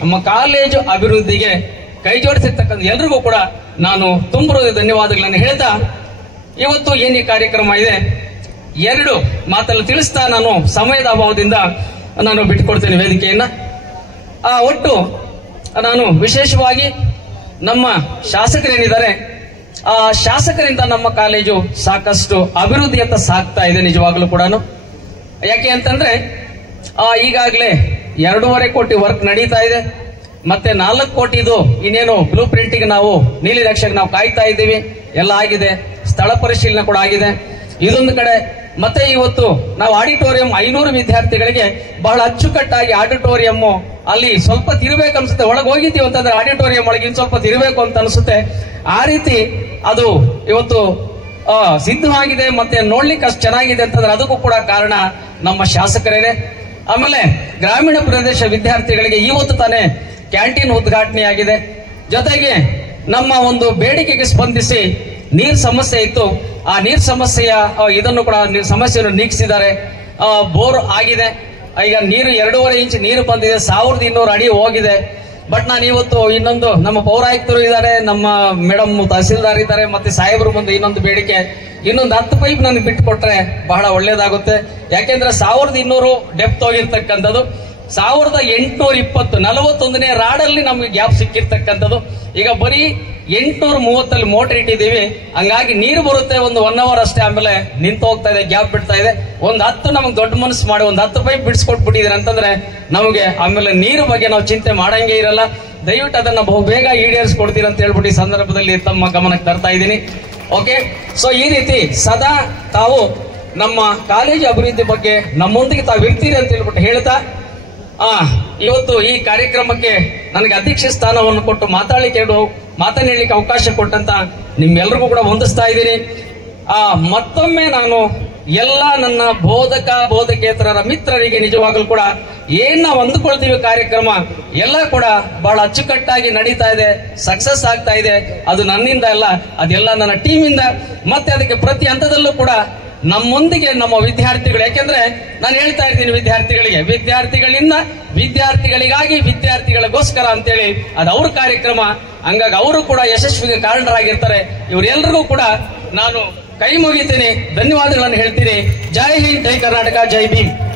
ನಮ್ಮ ಕಾಲೇಜು ಅಭಿವೃದ್ಧಿಗೆ ಕೈ ಜೋಡಿಸಿರ್ತಕ್ಕಂಥ ಎಲ್ರಿಗೂ ಕೂಡ ನಾನು ತುಂಬ ಧನ್ಯವಾದಗಳನ್ನು ಹೇಳ್ತಾ ಇವತ್ತು ಏನು ಈ ಕಾರ್ಯಕ್ರಮ ಇದೆ ಎರಡು ಮಾತಲ್ಲಿ ತಿಳಿಸ್ತಾ ನಾನು ಸಮಯದ ಅಭಾವದಿಂದ ನಾನು ಬಿಟ್ಟುಕೊಡ್ತೇನೆ ವೇದಿಕೆಯನ್ನ. ಒಟ್ಟು ನಾನು ವಿಶೇಷವಾಗಿ ನಮ್ಮ ಶಾಸಕರೇನಿದ್ದಾರೆ ಆ ಶಾಸಕರಿಂದ ನಮ್ಮ ಕಾಲೇಜು ಸಾಕಷ್ಟು ಅಭಿವೃದ್ಧಿಯತ್ತ ಸಾಗ್ತಾ ಇದೆ ನಿಜವಾಗ್ಲೂ ಕೂಡ. ಯಾಕೆ ಅಂತಂದ್ರೆ ಈಗಾಗಲೇ 2.5 ಕೋಟಿ ವರ್ಕ್ ನಡೀತಾ ಇದೆ. ಮತ್ತೆ 4 ಕೋಟಿದು ಇನ್ನೇನು ಬ್ಲೂ ಪ್ರಿಂಟಿಗೆ ನಾವು ನೀಲಿ ನಕ್ಷೆಗೆ ನಾವು ಕಾಯ್ತಾ ಇದ್ದೀವಿ. ಎಲ್ಲ ಆಗಿದೆ, ಸ್ಥಳ ಪರಿಶೀಲನೆ ಕೂಡ ಆಗಿದೆ. ಇದೊಂದು ಕಡೆ ಮತ್ತೆ ಇವತ್ತು ನಾವು ಆಡಿಟೋರಿಯಂ 500 ವಿದ್ಯಾರ್ಥಿಗಳಿಗೆ ಬಹಳ ಅಚ್ಚುಕಟ್ಟಾಗಿ ಆಡಿಟೋರಿಯಂ ಅಲ್ಲಿ ಸ್ವಲ್ಪ ತಿರ್ಬೇಕು ಅನ್ಸುತ್ತೆ. ಒಳಗೆ ಹೋಗಿದ್ದೀವಿ ಅಂತಂದ್ರೆ ಆಡಿಟೋರಿಯಂ ಒಳಗೆ ಇನ್ ಸ್ವಲ್ಪ ತಿರ್ಬೇಕು ಅಂತ ಅನ್ಸುತ್ತೆ. ಆ ರೀತಿ ಅದು ಇವತ್ತು ಸಿದ್ಧವಾಗಿದೆ. ಮತ್ತೆ ನೋಡ್ಲಿಕ್ಕೆ ಅಷ್ಟು ಚೆನ್ನಾಗಿದೆ ಅಂತಂದ್ರೆ ಅದಕ್ಕೂ ಕೂಡ ಕಾರಣ ನಮ್ಮ ಶಾಸಕರೇನೆ. ಆಮೇಲೆ ಗ್ರಾಮೀಣ ಪ್ರದೇಶ ವಿದ್ಯಾರ್ಥಿಗಳಿಗೆ ಇವತ್ತು ತಾನೇ ಕ್ಯಾಂಟೀನ್ ಉದ್ಘಾಟನೆಯಾಗಿದೆ. ಜೊತೆಗೆ ನಮ್ಮ ಒಂದು ಬೇಡಿಕೆಗೆ ಸ್ಪಂದಿಸಿ ನೀರ್ ಸಮಸ್ಯೆ ಇತ್ತು, ಆ ನೀರ್ ಸಮಸ್ಯೆಯ ಇದನ್ನು ಕೂಡ ಸಮಸ್ಯೆಯನ್ನು ನೀಗಿಸಿದ್ದಾರೆ. ಬೋರ್ ಆಗಿದೆ, ಈಗ ನೀರು 2.5 ಇಂಚ್ ನೀರು ಬಂದಿದೆ, 1200 ಅಡಿ ಹೋಗಿದೆ. ಬಟ್ ನಾನು ಇವತ್ತು ಇನ್ನೊಂದು ನಮ್ಮ ಪೌರಾಯುಕ್ತರು ಇದ್ದಾರೆ, ನಮ್ಮ ಮೇಡಮ್ ತಹಸೀಲ್ದಾರ್ ಇದ್ದಾರೆ, ಮತ್ತೆ ಸಾಹೇಬರು ಮುಂದೆ ಇನ್ನೊಂದು ಬೇಡಿಕೆ, ಇನ್ನೊಂದು 10 ಪೈಪ್ ನನಗೆ ಬಿಟ್ಟುಕೊಟ್ರೆ ಬಹಳ ಒಳ್ಳೇದಾಗುತ್ತೆ. ಯಾಕೆಂದ್ರೆ 1200 ಡೆಪ್ತ್ ಹೋಗಿರ್ತಕ್ಕಂಥದ್ದು, 1820 41ನೇ ರಾಡಲ್ಲಿ ನಮ್ಗೆ ಗ್ಯಾಪ್ ಸಿಕ್ಕಿರ್ತಕ್ಕಂಥದ್ದು. ಈಗ ಬರೀ 830 ಮೋಟರ್ ಇಟ್ಟಿದ್ದೀವಿ. ಹಂಗಾಗಿ ನೀರು ಬರುತ್ತೆ ಒಂದು 1 ಅವರ್ ಅಷ್ಟೇ, ಆಮೇಲೆ ನಿಂತು ಹೋಗ್ತಾ ಇದೆ, ಗ್ಯಾಪ್ ಬಿಡ್ತಾ ಇದೆ. ಒಂದು 10 ನಮ್ಗೆ ದೊಡ್ಡ ಮನಸ್ಸು ಮಾಡಿ ಒಂದು 10 ಪೈಪ್ ಬಿಡಿಸ್ಕೊಟ್ಬಿಟ್ಟಿದ್ದೀರಿ ಅಂತಂದ್ರೆ ನಮಗೆ ಆಮೇಲೆ ನೀರು ಬಗ್ಗೆ ನಾವು ಚಿಂತೆ ಮಾಡಂಗೆ ಇರಲ್ಲ. ದಯವಿಟ್ಟು ಅದನ್ನ ಬಹು ಬೇಗ ಈಡೇರಿಸ್ಕೊಡ್ತೀರಿ ಅಂತ ಹೇಳ್ಬಿಟ್ಟು ಈ ಸಂದರ್ಭದಲ್ಲಿ ತಮ್ಮ ಗಮನಕ್ಕೆ ತರ್ತಾ ಇದ್ದೀನಿ. ಓಕೆ, ಸೊ ಈ ರೀತಿ ಸದಾ ತಾವು ನಮ್ಮ ಕಾಲೇಜು ಅಭಿವೃದ್ಧಿ ಬಗ್ಗೆ ನಮ್ಮೊಂದಿಗೆ ತಾವು ಇರ್ತೀರಿ ಅಂತ ಹೇಳ್ಬಿಟ್ಟು ಹೇಳ್ತಾ ಇವತ್ತು ಈ ಕಾರ್ಯಕ್ರಮಕ್ಕೆ ನನಗೆ ಅಧ್ಯಕ್ಷ ಸ್ಥಾನವನ್ನು ಕೊಟ್ಟು ಮಾತನಾಡಲಿಕ್ಕೆ ಅವಕಾಶ ಕೊಟ್ಟಂತ ನಿಮ್ಮೆಲ್ಲರಿಗೂ ಕೂಡ ವಂದಿಸ್ತಾ ಇದ್ದೀನಿ. ಮತ್ತೊಮ್ಮೆ ನಾನು ಎಲ್ಲ ನನ್ನ ಬೋಧಕೇತರರ ಮಿತ್ರರಿಗೆ ನಿಜವಾಗಲೂ ಕೂಡ ಏನ್ ನಾವು ಅಂದುಕೊಳ್ತೀವಿ ಕಾರ್ಯಕ್ರಮ ಎಲ್ಲ ಕೂಡ ಬಹಳ ಅಚ್ಚುಕಟ್ಟಾಗಿ ನಡೀತಾ ಇದೆ, ಸಕ್ಸಸ್ ಆಗ್ತಾ ಇದೆ. ಅದು ನನ್ನಿಂದ ಅಲ್ಲ, ಅದೆಲ್ಲ ನನ್ನ ಟೀಮಿಂದ. ಮತ್ತೆ ಅದಕ್ಕೆ ಪ್ರತಿ ಹಂತದಲ್ಲೂ ಕೂಡ ನಮ್ಮೊಂದಿಗೆ ನಮ್ಮ ವಿದ್ಯಾರ್ಥಿಗಳು, ಯಾಕೆಂದ್ರೆ ನಾನು ಹೇಳ್ತಾ ಇರ್ತೀನಿ ವಿದ್ಯಾರ್ಥಿಗಳಿಂದ ವಿದ್ಯಾರ್ಥಿಗಳಿಗಾಗಿ ವಿದ್ಯಾರ್ಥಿಗಳಿಗೋಸ್ಕರ ಅಂತೇಳಿ ಅದು ಅವ್ರ ಕಾರ್ಯಕ್ರಮ. ಹಂಗಾಗಿ ಅವರು ಕೂಡ ಯಶಸ್ವಿಗೆ ಕಾರಣರಾಗಿರ್ತಾರೆ. ಇವರೆಲ್ಲರಿಗೂ ಕೂಡ ನಾನು ಕೈ ಮುಗಿತೀನಿ, ಧನ್ಯವಾದಗಳನ್ನು ಹೇಳ್ತೀನಿ. ಜೈ ಹಿಂದ್, ಜೈ ಕರ್ನಾಟಕ, ಜೈ ಭೀಮ್.